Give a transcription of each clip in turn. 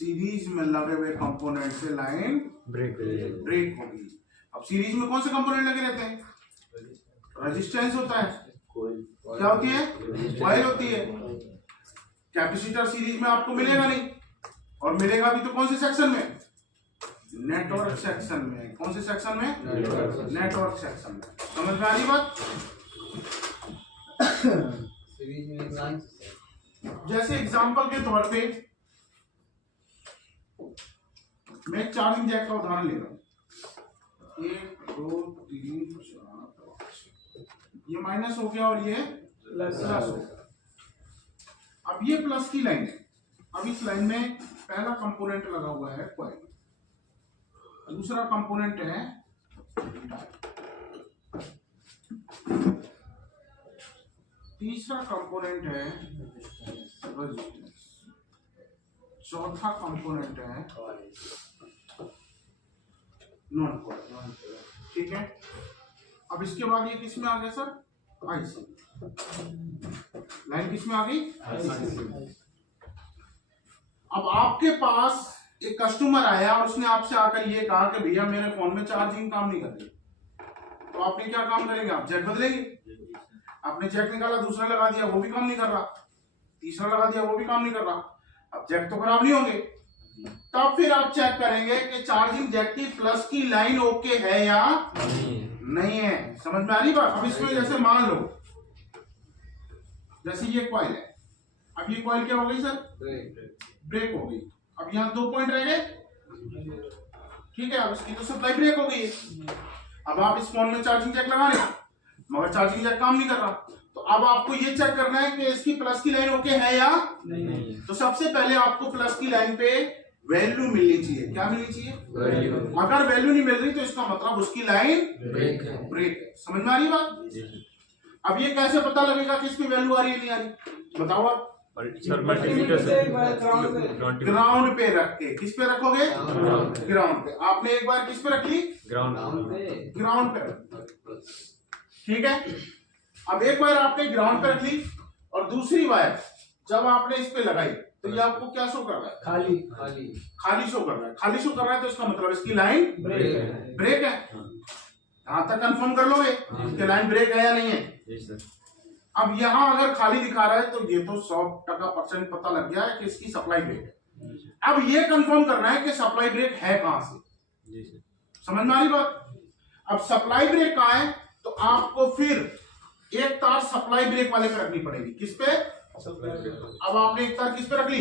Series में लगे हुए कंपोनेंट से लाइन ब्रेक होगी। अब सीरीज में कौन से कंपोनेंट लगे रहते हैं? रेजिस्टेंस होता है, क्या होती है? कॉइल होती है। कैपेसिटर सीरीज में आपको मिलेगा नहीं, और मिलेगा भी तो कौन से सेक्शन में? नेटवर्क सेक्शन में। कौन से सेक्शन में? नेटवर्क सेक्शन में। समझ में आ रही बात? जैसे एग्जांपल के तौर पे मैं एक चार्जिंग जैक का उदाहरण ले रहा हूं। 1 2 3 4 5, ये माइनस हो गया और ये प्लस हो गया। अब ये प्लस की लाइन है। अब इस लाइन में पहला कंपोनेंट लगा हुआ है कॉइल, दूसरा कंपोनेंट है तीसरा कंपोनेंट है रेजिस्टेंस, चौथा कंपोनेंट है नॉन कॉइल। ठीक है। अब इसके बाद ये किस में आ गया सर? आईसी। लाइन किस में आ गई? अब आपके पास एक कस्टमर आया और उसने आपसे आकर ये कहा कि भैया मेरे फोन में चार्जिंग काम नहीं कर रही, तो आपने क्या काम करेंगे? आप जैक बदलेंगे। आपने जैक निकाला, दूसरा लगा दिया, वो भी काम नहीं कर रहा, तीसरा लगा दिया, वो भी काम नहीं कर रहा। अब जैक तो खराब नहीं होंगे, तब फिर आप चेक करेंगे कि चार्जिंग जैक की प्लस की लाइन ओके है या नहीं है। समझ में आ रही बात? अब इसमें जैसे मान लो जैसे ये कॉइल है, अब ये कॉइल क्या हो गई सर? ब्रेक हो गई। अब यहाँ 2 पॉइंट रह गए, ठीक है। अब इसकी तो सप्लाई ब्रेक हो गई है। अब आप इस फोन में चार्जिंग जैक लगा रहे हैं, मगर चार्जिंग जैक काम नहीं कर रहा, तो अब आपको ये चेक करना है कि इसकी प्लस की लाइन ओके है या नहीं। तो सबसे पहले आपको प्लस की लाइन पे वैल्यू मिलनी चाहिए। क्या मिलनी चाहिए? वैल्यू। अगर वैल्यू नहीं मिल रही तो इसका मतलब उसकी लाइन ब्रेक है। समझ में आ रही बात? अब ये कैसे पता लगेगा कि इसकी वैल्यू आ रही है नहीं आ रही? बताओ आप। ग्राउंड पे रख के। किस पे रखोगे? ग्राउंड पे। आपने एक बार किस पे रख ली? ग्राउंड पे। ठीक है। अब एक बार आपने ग्राउंड पे रख ली और दूसरी बार जब आपने इस पे लगाई तो ये आपको क्या शो कर रहा है? खाली शो कर रहा है। खाली शो कर रहा है तो इसका मतलब इसकी लाइन ब्रेक है। यहां तक कंफर्म कर लोगे कि लाइन ब्रेक है या नहीं है? अब यहां अगर खाली दिखा रहा है तो ये तो 100% पता लग गया है कि इसकी सप्लाई ब्रेक है। अब ये कंफर्म करना है कि सप्लाई ब्रेक है कहां से। समझ में आ रही बात? अब सप्लाई ब्रेक कहां है तो आपको फिर एक तार सप्लाई ब्रेक वाले पे रखनी पड़ेगी। किस पे? अब आपने एक तार किस पे रख ली?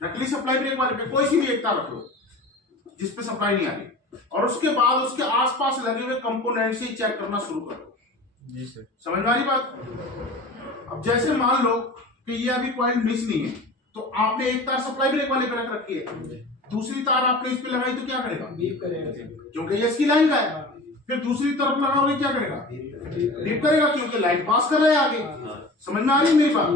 रख ली सप्लाई ब्रेक वाले पे। कोई सी भी एक तार रख लो जिस पे सप्लाई नहीं आ रही, और उसके बाद उसके आसपास लगे हुए कंपोनेंट से चेक करना शुरू कर दो। समझ में आ रही बात? अब जैसे मान लो कि ये अभी कॉइल मिस नहीं है, तो आपने एक तार सप्लाई ब्रेक वाले पे रख रखी है, दूसरी तार आपने इस पे लगाई तो क्या करेगा? बीप करेगा, क्योंकि ये इसकी लाइन का है। फिर दूसरी तरफ लगाओगे क्या करेगा? बीप करेगा, क्योंकि लाइन पास कर रहा है आगे। समझ में आ रही है मेरी बात?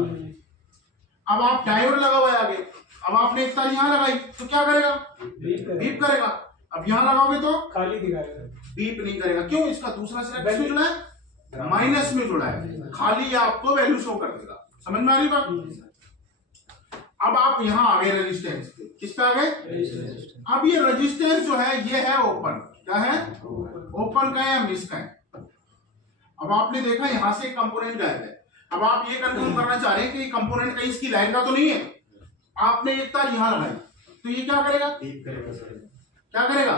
अब आप डायोड लगा हुआ है आगे, अब आपने एक तार यहाँ लगाई तो क्या करेगा? बीप करेगा। अब यहाँ लगाओगे तो खाली दिखाएगा, बीप नहीं करेगा। क्यों? इसका दूसरा सिरा किसमें जुड़ा है? माइनस में जुड़ा है। खाली आपको वैल्यू शो कर देगा। समझ में आ रही बात? अब आप यहां आ गए रेजिस्टेंस पे। किस पे आ गए? अब ये रेजिस्टेंस जो है ये है ओपन। क्या है? ओपन का है या मिस का है? अब आपने देखा यहां से एक कंपोनेंट गायब है। अब आप ये कंफर्म करना चाह रहे हैं कि ये कंपोनेंट कहीं इसकी लाइन का तो नहीं है। आपने एक तार यहां लगाई तो ये क्या करेगा? क्या करेगा?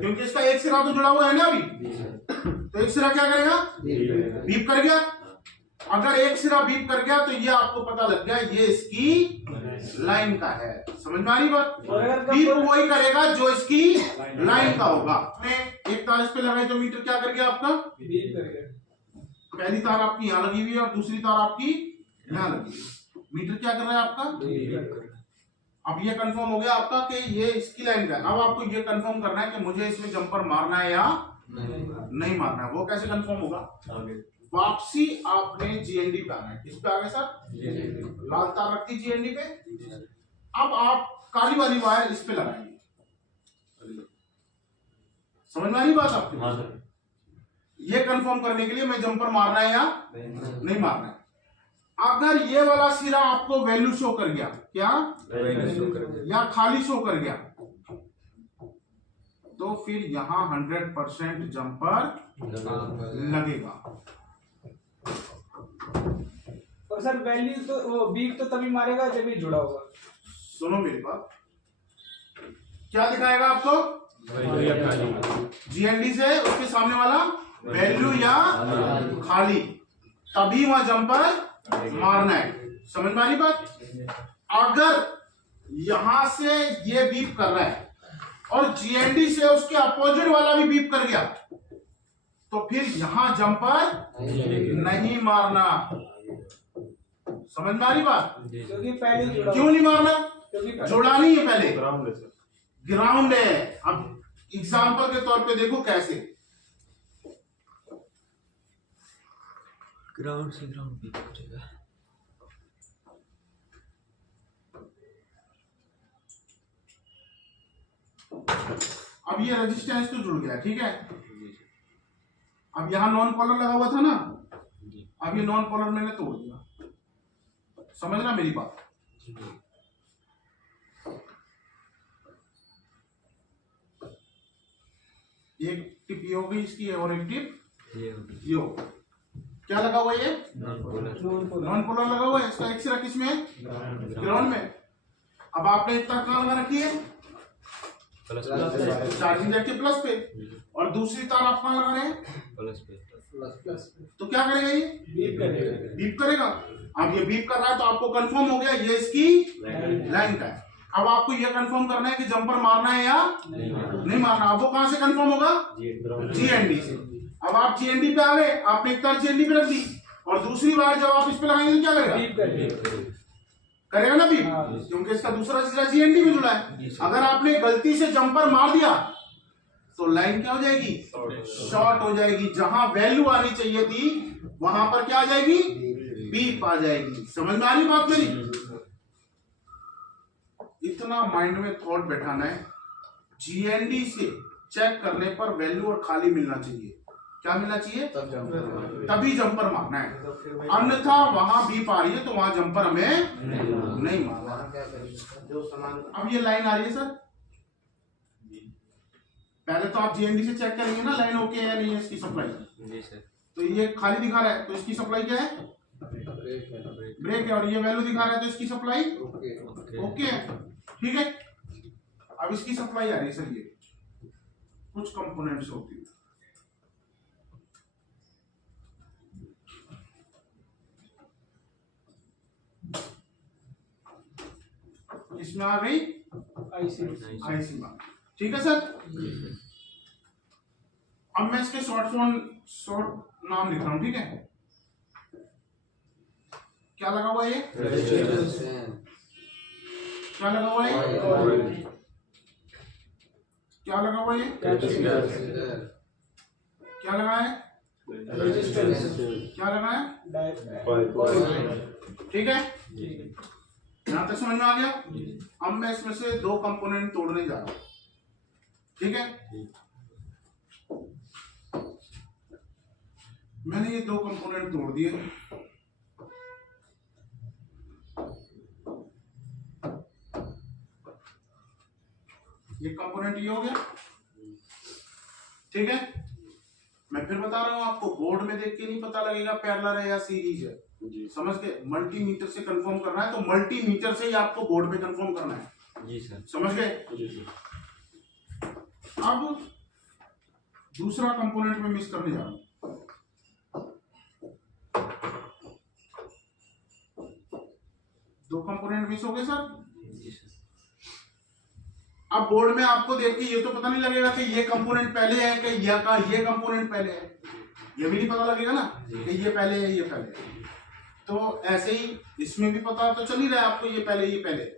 क्योंकि इसका एक सिरा तो जुड़ा हुआ है ना अभी, तो एक सिरा क्या करेगा? बीप कर गया। अगर एक सिरा बीप कर गया तो ये आपको पता लग गया ये इसकी लाइन का है। समझ में आ रही बात? बीप वही करेगा जो इसकी लाइन का होगा। एक तार इस पे लगाई तो मीटर क्या कर गया आपका? बीप कर गया। पहली तार आपकी यहां लगी हुई है और दूसरी तार आपकी यहां लगी हुई है। मीटर क्या कर रहा है आपका? अब ये कंफर्म हो गया आपका कि ये इसकी लाइन का है। अब आपको ये कंफर्म करना है कि मुझे इसमें जंपर मारना है या नहीं मारना है। वो कैसे कंफर्म होगा? वापसी आपने जीएनडी पे आना है। किस पे आ गए सर? लाल तार रखती जीएनडी पे। अब आप काली वाली वायर इस पे लगाएंगे। समझ में आ रही बात आपकी? ये कंफर्म करने के लिए मैं जंपर मारना है या नहीं मारना है। अगर ये वाला सिरा आपको वैल्यू शो कर गया, क्या या खाली शो कर गया, तो फिर यहां 100% जंपर लगेगा। और सर वैल्यू तो वो बीप तो तभी मारेगा जब ये जुड़ा होगा। सुनो मेरी बात, क्या दिखाएगा आपको? जीएनडी से उसके सामने वाला वैल्यू या खाली, तभी वहां जंपर मारना है। समझ में आ रही बात? अगर यहां से ये बीप कर रहा है और जीएनडी से उसके अपोजिट वाला भी बीप कर गया, तो फिर यहां जंपर नहीं मारना। समझ में आ रही बात? क्योंकि पहले जुड़ा, क्यों नहीं मारना? क्योंकि जुड़ा नहीं है, पहले ग्राउंड है। अब एग्जाम्पल के तौर पे देखो कैसे। ग्राउंड से ग्राउंड भी पहुंचेगा। अब ये रेजिस्टेंस तो जुड़ गया, ठीक है। अब यहां नॉन पोलर लगा हुआ था ना, अब ये नॉन पोलर मैंने तोड़ दिया। समझना मेरी बात? एक टिप ये हो गई इसकी और एक टिप ये हो। क्या लगा हुआ ये? नॉन पोलर लगा हुआ है। इसका एक सिरा किसमें है? ग्राउंड में। अब आपने इतना कहां लगा रखी है? चार्जिंग जैक के प्लस पे, और दूसरी तार आप कहां लगा रहे हैं? प्लस पे। तो क्या करेगा ये? बीप करेगा। अब ये बीप कर रहा है तो आपको कंफर्म हो गया ये इसकी लाइन का है। अब आपको ये कंफर्म करना है कि जंपर मारना है या नहीं मारना। अब वो कहां से कंफर्म होगा? जीएनडी से। अब आप जीएनडी पे आ गए, आपने एक तार जीएनडी पे रख दी, और दूसरी बार जब आप इस पे लगाएंगे तो क्या करेगा? करेगा ना बीप, क्योंकि इसका दूसरा सिरा जीएनडी में जुड़ा है। अगर आपने गलती से जंपर मार दिया तो लाइन क्या हो जाएगी? शॉर्ट हो जाएगी। जहां वैल्यू आनी चाहिए थी वहां पर क्या आ जाएगी? बीप आ जाएगी। समझ में आ रही बात मेरी? इतना माइंड में थॉट बैठाना है, जीएनडी से चेक करने पर वैल्यू और खाली मिलना चाहिए। क्या मिलना चाहिए? तभी जंपर मारना है, अन्यथा वहां बीप आ रही है तो वहां जंपर हमें नहीं मारना। अब ये लाइन आ रही है सर, पहले तो आप जीएनडी से चेक करेंगे ना लाइन ओके है नहीं है इसकी सप्लाई। जी सर। तो ये खाली दिखा रहा है तो इसकी सप्लाई क्या है? ब्रेक है। और ये वैल्यू दिखा रहा है तो इसकी सप्लाई ओके है, ठीक है। अब इसकी सप्लाई आ रही है सर, ये कुछ कंपोनेंट्स होती है। इसमें आ गई आईसी में, ठीक है सर। अब मैं इसके शॉर्ट नाम लिख रहा हूं, ठीक है। क्या लगा हुआ है ये? क्या लगा हुआ है? क्या लगा हुआ है? क्या लगा है? क्या लगा है? ठीक है, यहां तक समझ में आ गया। अब मैं इसमें से दो कंपोनेंट तोड़ने जा रहा हूं, ठीक है। मैंने ये दो कंपोनेंट तोड़ दिए। ये कंपोनेंट ये हो गया, ठीक है। मैं फिर बता रहा हूं आपको, बोर्ड में देख के नहीं पता लगेगा पैरेलल है या सीरीज है। समझ के मल्टीमीटर से कंफर्म करना है तो मल्टीमीटर से ही आपको बोर्ड पे कंफर्म करना है। जी सर। समझ गए? अब दूसरा कंपोनेंट में मिस करने जा रहा हूं। दो कंपोनेंट मिस हो गए सर। अब बोर्ड में आपको देख के ये तो पता नहीं लगेगा कि ये कंपोनेंट पहले है कि ये कंपोनेंट पहले है, ये भी नहीं पता लगेगा ना कि ये पहले है ये पहले है। तो ऐसे ही इसमें भी पता तो चल ही रहा है आपको ये पहले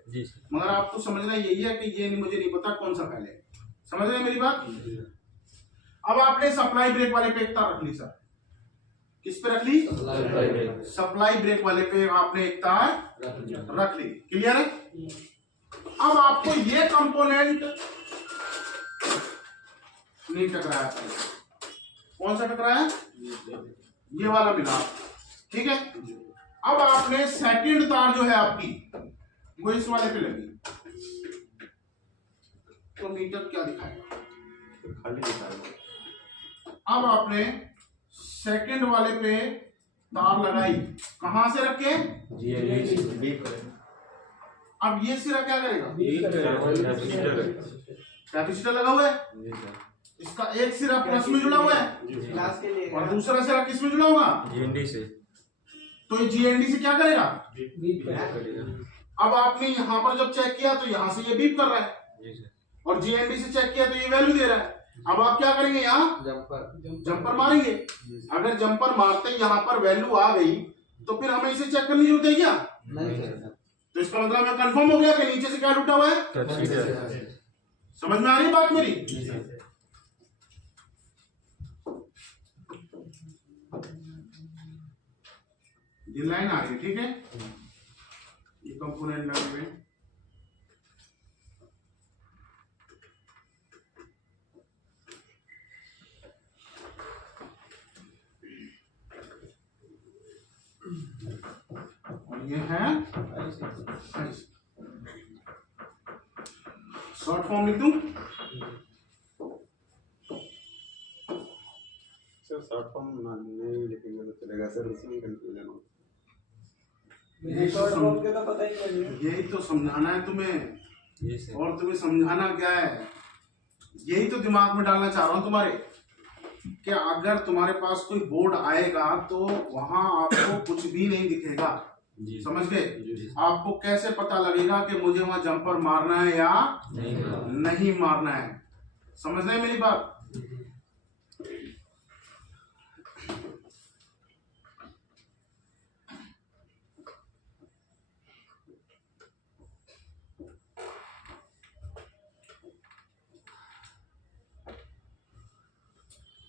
जी सर। मगर आपको समझना यही है कि ये मुझे नहीं पता कौन सा पहले है। समझ रहे हैं मेरी बात? अब आपने सप्लाई ब्रेक वाले पे एक तार रख ली सर। किस पे रख ली? सप्लाई ब्रेक वाले पे आपने एक तार रख ली। क्लियर है? अब आपको ये कंपोनेंट नहीं टकराया, कौन सा टकराया? ये वाला मिला, ठीक है। अब आपने सेकंड तार जो है आपकी वो इस वाले पे लगी, तो मीटर क्या दिखाएगा? खाली दिखाएगा। अब आपने सेकंड वाले पे तार लगाई, कहां से रखे? अब ये सिरा क्या करेगा? कैपेसिटर लगा हुआ है, इसका एक सिरा प्लस में जुड़ा हुआ है और दूसरा सिरा किस में जुड़ा होगा? जीएनडी से। तो ये जीएनडी से क्या करेगा? करेगा। अब आपने यहां पर जब चेक किया तो यहां से ये बीप कर रहा है जी सर। और जीएनडी से चेक किया तो ये वैल्यू दे रहा है। अब आप क्या करेंगे? यहाँ जंपर मारेंगे। अगर जंपर मारते यहाँ पर वैल्यू आ गई तो फिर हमें इसे चेक करने की जरूरत है क्या? तो इसका मतलब हमें कंफर्म हो गया कि नीचे से क्या टूटा हुआ है? समझ में आ रही बात मेरी? ये लाइन आ रही है, ठीक है, ये कंपोनेंट लगे हुए। और ये है शॉर्ट फॉर्म लिख दूं? सर शॉर्ट फॉर्म नहीं लिखेंगे तो चलेगा सर, उसमें कंफ्यूजन हो। शॉर्ट फॉर्म के तो पता ही नहीं है। यही तो समझाना है तुम्हें, और तुम्हें समझाना क्या है, यही तो दिमाग में डालना चाह रहा हूं तुम्हारे, कि अगर तुम्हारे पास कोई बोर्ड आएगा तो वहां आपको कुछ भी नहीं दिखेगा। समझ गए? आपको कैसे पता लगेगा कि मुझे वहां जंपर मारना है या नहीं मारना है? समझ रहे मेरी बात?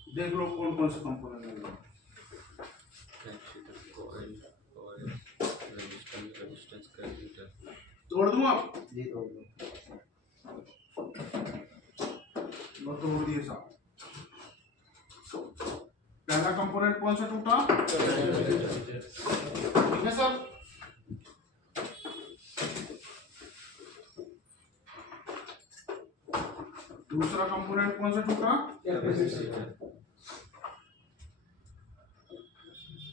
देख लो कौन कौन से कंपोनेंट लगे। तोड़ दूं आप? जी तो तोड़ दिए साहब। पहला कंपोनेंट कौन सा टूटा? ठीक है सर। दूसरा कंपोनेंट कौन सा टूटा?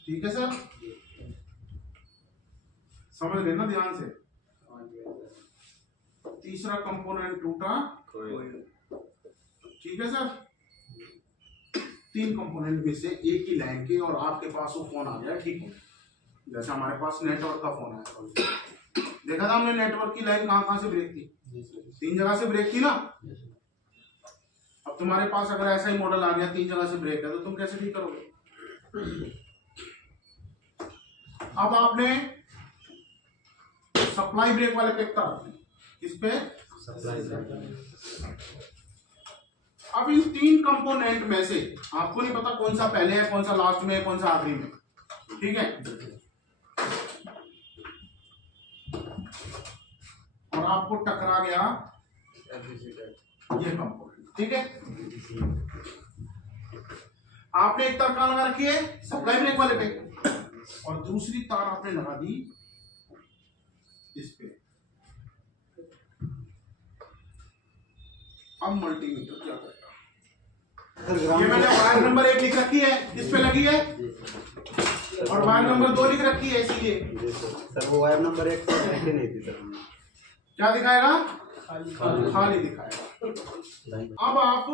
ठीक है सर, समझ लेना ध्यान से। तीसरा कंपोनेंट टूटा, ठीक है सर। तीन कंपोनेंट में से एक ही लाइन के और आपके पास वो फोन आ गया, ठीक है, जैसे हमारे पास नेटवर्क का फोन आया। देखा था हमने नेटवर्क की लाइन कहां कहां से ब्रेक थी? तीन जगह से ब्रेक थी ना। अब तुम्हारे पास अगर ऐसा ही मॉडल आ गया, तीन जगह से ब्रेक है, तो तुम कैसे ठीक करोगे? अब आपने सप्लाई ब्रेक वाले पे तार, इस पे अब इन तीन कंपोनेंट में से आपको नहीं पता कौन सा पहले है, कौन सा लास्ट में है, कौन सा आखिरी में, ठीक है। और आपको टकरा गया ये कंपोनेंट, ठीक है। आपने एक तार कहां लगा रखी है? सप्लाई ब्रेक वाले पे, और दूसरी तार आपने लगा दी इस पे। अब मल्टीमीटर क्या करेगा? ये मैंने वायर नंबर 1 लिख रखी है, इस पे लगी है, और वायर नंबर 2 लिख रखी है, इसीलिए सर वो वायर नंबर 1 तो लिखी नहीं थी सर। क्या दिखाएगा? खाली दिखाएगा। अब आप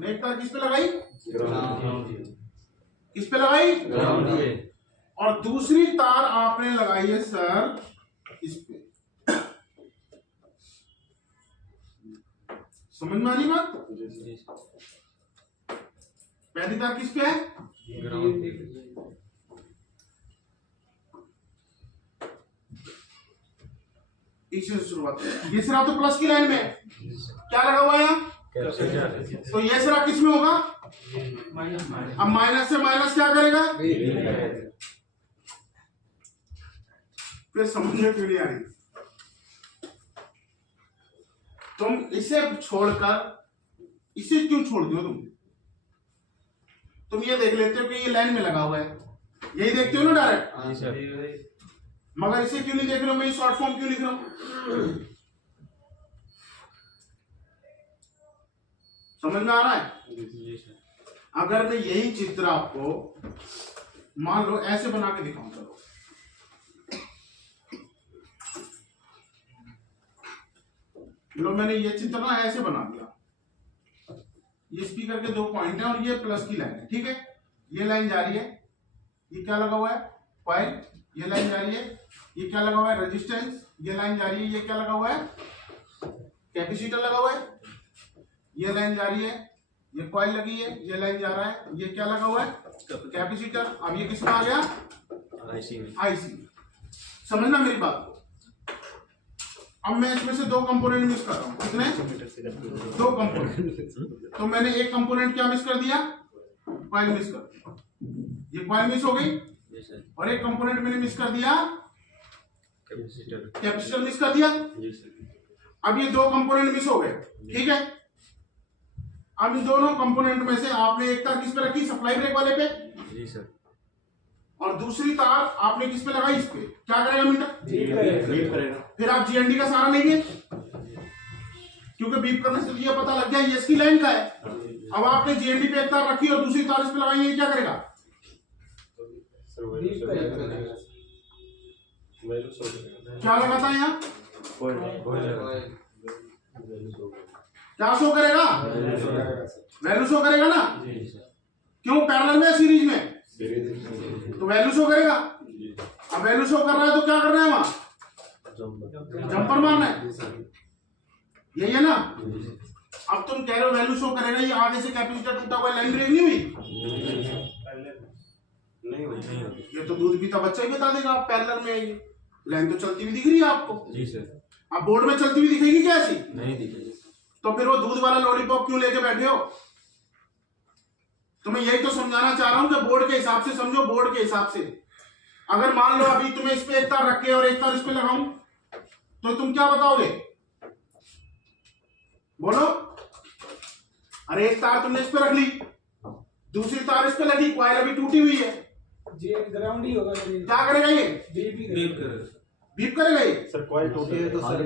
नेट तार किस पे लगाई? किस पे लगाई? ग्राउंड पे। और दूसरी तार आपने लगाई है सर इस पे। समझ में आ रही बात? पहली तार किस पे है? ग्राउंड पे। पीछे से शुरुआत करें। ये सिरा तो प्लस की लाइन में है, क्या लगा हुआ है यहाँ? तो ये सिरा किस में होगा? अब माइनस से माइनस क्या करेगा? फिर समझ में क्यों नहीं आ रही? तुम इसे छोड़कर इसे क्यों छोड़ दियो? तुम ये देख लेते हो कि ये लाइन में लगा हुआ है, यही देखते हो ना डायरेक्ट, जी सर। मगर इसे क्यों नहीं देख रहे हो, मैं शॉर्ट फॉर्म क्यों लिख रहा हूं? समझ में आ रहा है? जी सर। अगर मैं यही चित्र आपको मान लो ऐसे बना के दिखाऊं, चलो लो मैंने ये चित्र ना ऐसे बना दिया, ये स्पीकर के 2 पॉइंट हैं और ये प्लस की लाइन है, ठीक है। ये लाइन जा रही है, ये क्या लगा हुआ है, कॉइल, ये लाइन जा रही है, ये क्या लगा हुआ है, रेजिस्टेंस, ये लाइन जा रही है, ये क्या लगा हुआ है, कैपेसिटर लगा हुआ है, ये लाइन जा रही है, ये कॉइल लगी है, ये लाइन जा रहा है, ये क्या लगा हुआ है, कैपेसिटर। अब ये किसका आ गया, आईसी में। आईसी। समझना मेरी बात को। अब मैं इसमें से 2 कंपोनेंट मिस कर रहा हूं, कितने, 2 कंपोनेंट। तो मैंने एक कंपोनेंट क्या मिस कर दिया, कॉइल मिस कर दिया, ये कॉइल मिस हो गई, जी सर। और एक कंपोनेंट मैंने मिस कर दिया, कैपेसिटर। कैपेसिटर मिस कर दिया। जी सर। अब ये 2 कंपोनेंट मिस हो गए, ठीक है। अब इन दोनों कंपोनेंट में से आपने एक तार किस पे रखी, सप्लाई ब्रेक वाले पे, जी सर। और दूसरी तार आपने किस पे लगाई, इस पे। क्या करेगा मीटर, बीप करेगा। फिर आप जीएनडी का सहारा लेंगे, क्योंकि बीप करने से ये पता लग गया ये इसकी लाइन का है। अब आपने जीएनडी पे एक तार रखी और दूसरी तार इस पे लगाई, ये क्या करेगा, क्या लगाता है यहाँ, क्या शो करेगा, वैल्यू शो करेगा ना, क्यों, पैरेलल में सीरीज में, तो वैल्यू शो करेगा। अब वैल्यू शो कर रहा है तो क्या करना है, वहां जंपर मारना है, यही है ना। अब तुम कह रहे हो वैल्यू शो करेगा, ये आगे से कैपेसिटर टूटा हुआ, लाइन ब्रेक नहीं हुई, ये तो दूध पीता बच्चा ही बता देगा। आप पैरेलल में आएंगे, लाइन तो चलती हुई दिख रही है आपको, जी सर। अब बोर्ड में चलती हुई दिखेगी क्या ऐसी, नहीं दिखेगी। तो फिर वो दूध वाला लॉलीपॉप क्यों लेके बैठे हो। तो मैं यही तो समझाना चाह रहा हूं कि बोर्ड के हिसाब से समझो, बोर्ड के हिसाब से। अगर मान लो अभी तुम्हें इस पे एक तार रख के और एक तार इस पे लगाऊं, तो तुम क्या बताओगे, बोलो। अरे एक तार तुमने इस पे रख ली, दूसरी तार इस पे लगी, कॉइल अभी टूटी हुई है, जी ग्राउंड ही होगा, क्या करेगा ये, बीप ही करेगा। बीप करेगा ये। सर कॉइल टूटी है तो सर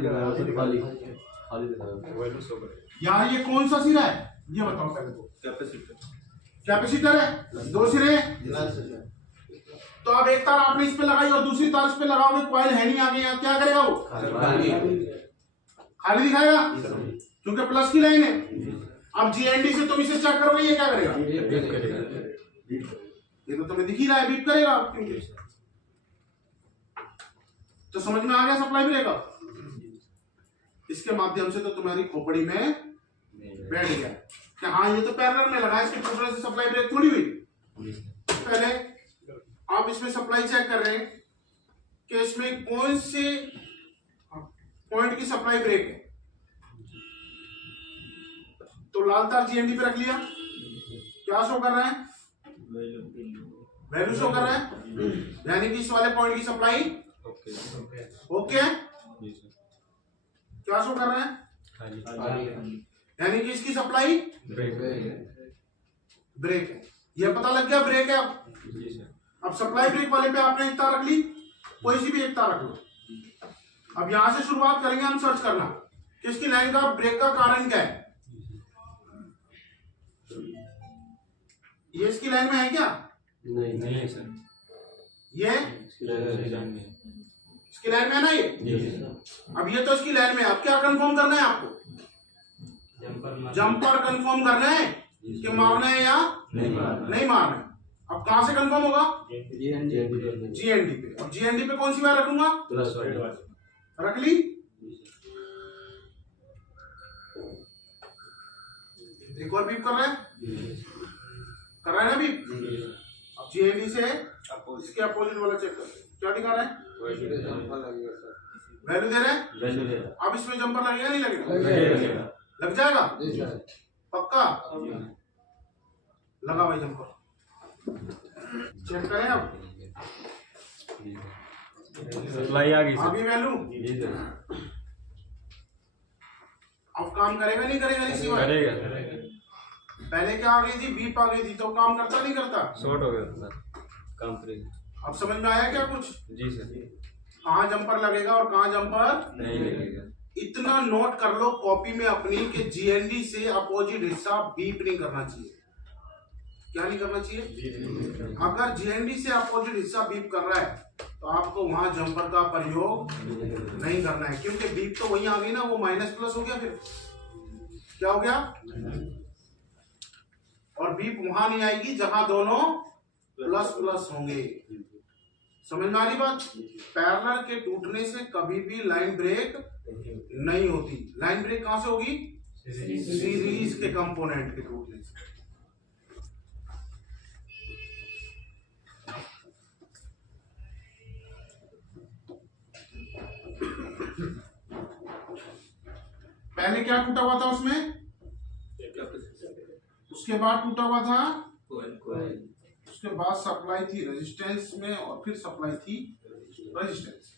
यार ये कौन सा सिरा है, ये बताओ पहले तो। कैपेसिटर है, 2 सिरे हैं। तो अब एक तार आपने इस पे लगाई और दूसरी तार इस पे लगाओगे, कॉइल है नहीं आगे, यहाँ क्या करेगा वो, खाली दिखाएगा, क्योंकि प्लस की लाइन है। अब जीएनडी से तुम इसे चेक करोगे, ये क्या करेगा, ये तो तुम्हें दिख ही रहा है, बीप करेगा। तो समझ में आ गया सप्लाई ब्रेक। इसके माध्यम से तो तुम्हारी खोपड़ी में बैठ गया कि हाँ ये तो पैरेलल में लगा, इसके टूटने से सप्लाई ब्रेक थोड़ी हुई। पहले आप इसमें सप्लाई चेक कर रहे हैं कि इसमें कौन से पॉइंट की सप्लाई ब्रेक है। तो लाल तार जीएनडी पे रख लिया, क्या शो कर रहे हैं, वैल्यू शो कर रहे हैं, यानी कि इस वाले पॉइंट की सप्लाई ओके है। क्या शो कर रहे हैं, यानी कि इसकी सप्लाई ब्रेक है, ये पता लग गया ब्रेक है। अब सप्लाई ब्रेक वाले पे आपने एक तार रख ली, कोई सी भी एक तार रख लो। अब यहां से शुरुआत करेंगे हम सर्च करना कि इसकी लाइन का ब्रेक का कारण क्या है। ये इसकी लाइन में है क्या, नहीं सर। ये इसकी लाइन में है ना ये। अब ये तो इसकी लाइन में है, अब क्या कंफर्म करना है आपको, जंपर कंफर्म करना है कि मारना है या नहीं मारना है। अब कहां से कंफर्म होगा, जीएनडी पे। अब जीएनडी पे कौन सी वायर रखूंगा, रख ली। एक और बीप कर रहे हैं, कर रहा है ना बीप। अब जीएनडी से इसके अपोजिट वाला चेक कर, क्या दिखा रहा है, वैल्यू दे रहे हैं। अब इसमें जंपर लगेगा नहीं लगेगा, लग जाएगा पक्का, लगा भाई जंपर। चेक करें अब सप्लाई आ गई सर। अभी वैल्यू अब काम करेगा नहीं करेगा, रिसीवर करेगा। पहले क्या आ गई थी, बीप आ गई थी, तो काम करता नहीं करता, शॉर्ट हो गया सर, काम करेगा। अब समझ में आया क्या कुछ? जी सर। कहाँ जंपर लगेगा और कहाँ जंपर नहीं लगेगा। इतना नोट कर लो कॉपी में अपनी कि जीएनडी से अपोजिट हिस्सा बीप नहीं करना चाहिए। क्या नहीं करना चाहिए? अगर जीएनडी से अपोजिट हिस्सा बीप कर रहा है तो आपको वहां जंपर का प्रयोग नहीं करना है, क्योंकि बीप तो वहीं आ गई ना, वो माइनस प्लस हो गया, फिर क्या हो गया? और बीप वहां नहीं आएगी जहां दोनों प्लस प्लस होंगे। समझ में आ रही बात? पैरेलल के टूटने से कभी भी लाइन ब्रेक नहीं होती। लाइन ब्रेक कहां से होगी? सीरीज के कंपोनेंट के टूटने से। पहले क्या टूटा हुआ था उसमें? उसके बाद टूटा हुआ था, उसके बाद सप्लाई थी रेजिस्टेंस में और फिर सप्लाई थी रेजिस्टेंस।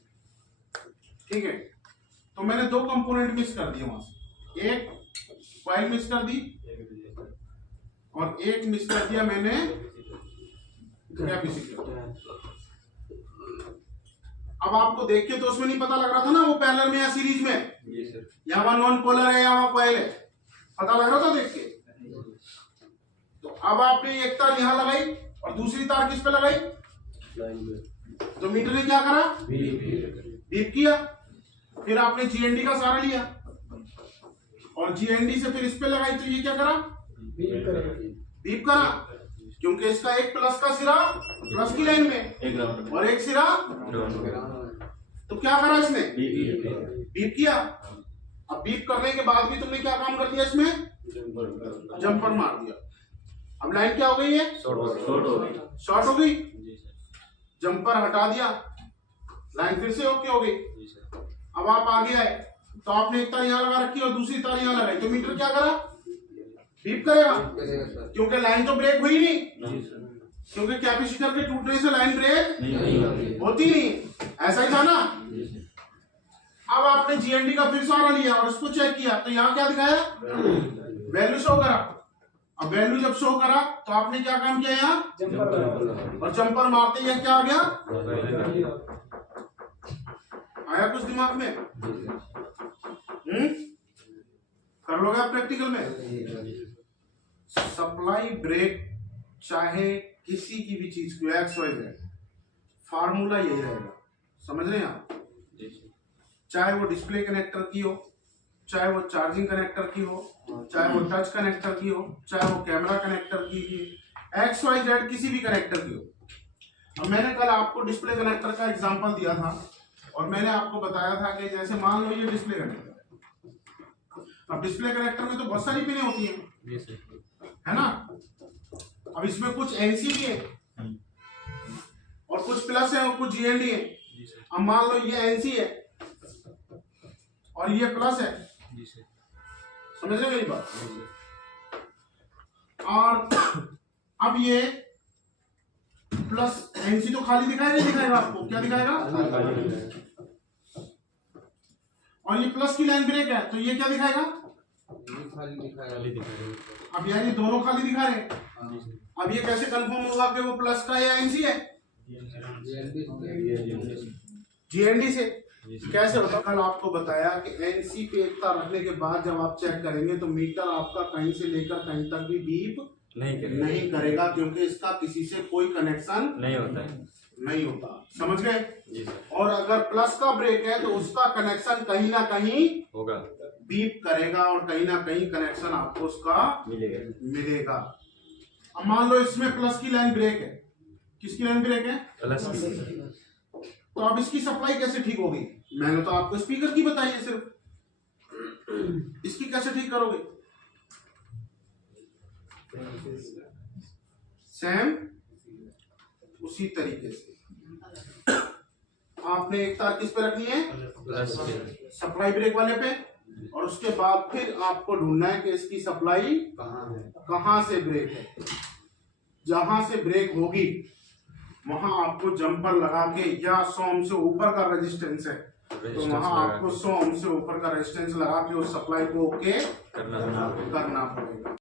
ठीक है, तो मैंने दो कंपोनेंट मिस कर दिए वहां से, एक कॉइल मिस कर दी और एक मिस कर दिया मैंने कैपेसिटर। अब आपको देख के तो उसमें नहीं पता लग रहा था ना वो पैरेलल में या सीरीज में, यहाँ नॉन पोलर है यहाँ कॉइल है, पता लग रहा था देख के। तो अब आपने एक तार यहां लगाई और दूसरी तार किस पे लगाई? तो मीटर ने क्या करा? बीप किया। फिर आपने जीएनडी का सहारा लिया और जीएनडी से फिर इस पे लगाई, तो ये क्या करा? बीप करा, क्योंकि इसका एक प्लस का सिरा प्लस की लाइन में और एक सिरा, तो क्या करा इसने? बीप किया। अब बीप करने के बाद भी तुमने क्या काम कर दिया इसमें? जंपर मार दिया। अब लाइन क्या हो गई है? शॉर्ट हो गई। जंपर हटा दिया, लाइन फिर से ओके हो गई। अब आप आगे आए तो आपने एक तार यहां लगा रखी और दूसरी तार यहां लगाई, तो मीटर क्या करा? बीप करेगा, क्योंकि लाइन तो ब्रेक हुई नहीं, क्योंकि कैपेसिटर के टूटने से लाइन ब्रेक होती नहीं। ऐसा ही था ना? अब आपने जीएनडी का फिर सहारा लिया और उसको चेक किया, तो यहाँ क्या दिखाया? वैल्यू शो करा। अब वैल्यू जब शो करा तो आपने क्या काम किया यहाँ? और जंपर मारते ही क्या आ गया? आया कुछ दिमाग में? कर लोगे आप प्रैक्टिकल में? सप्लाई ब्रेक चाहे किसी की भी चीज को एक्स वाई जेड, फार्मूला यही रहेगा। समझ रहे हैं आप? चाहे वो डिस्प्ले कनेक्टर की हो, चाहे वो चार्जिंग कनेक्टर की हो, चाहे वो टच कनेक्टर की हो, चाहे वो कैमरा कनेक्टर की एक्स वाई जेड किसी भी कनेक्टर की हो। अब मैंने कल आपको डिस्प्ले कनेक्टर का एग्जांपल दिया था और मैंने आपको बताया था कि जैसे मान लो ये डिस्प्ले कनेक्टर है। अब डिस्प्ले कनेक्टर में तो बहुत सारी पिनें होती हैं, है ना? अब इसमें कुछ एनसी भी है और कुछ प्लस है और कुछ जीएनडी है। अब मान लो ये एनसी है और ये प्लस है, समझ रहे मेरी बात? और अब ये प्लस एनसी तो खाली दिखाएगा, नहीं दिखाएगा आपको? क्या दिखाएगा? और ये प्लस की लाइन ब्रेक है तो ये क्या दिखाएगा? अब यार ये दोनों खाली दिखा रहे हैं। अब ये कैसे कंफर्म होगा कि वो प्लस का या एनसी है? जीएनडी से। कैसे होता? कल आपको बताया कि एनसी पे एक तार रखने के बाद जब आप चेक करेंगे तो मीटर आपका कहीं से लेकर कहीं तक भी बीप नहीं करेगा, क्योंकि इसका किसी से कोई कनेक्शन नहीं होता। समझ गए? और अगर प्लस का ब्रेक है तो उसका कनेक्शन कहीं ना कहीं होगा, बीप करेगा और कहीं ना कहीं कनेक्शन आपको उसका मिलेगा। अब मान लो इसमें प्लस की लाइन ब्रेक है। किसकी लाइन ब्रेक है? प्लस की। तो अब इसकी सप्लाई कैसे ठीक होगी? मैंने तो आपको स्पीकर की बताई है सिर्फ, इसकी कैसे ठीक करोगे? सेम उसी तरीके से आपने एक तार किस पे रखनी है? सप्लाई ब्रेक वाले पे, और उसके बाद फिर आपको ढूंढना है कि इसकी सप्लाई कहां से ब्रेक है। जहां से ब्रेक होगी वहां आपको जंपर लगा के, या 100 ओम से ऊपर का रेजिस्टेंस है तो वहां आपको 100 ओम से ऊपर का रेजिस्टेंस लगा के उस सप्लाई को ओके करना पड़ेगा।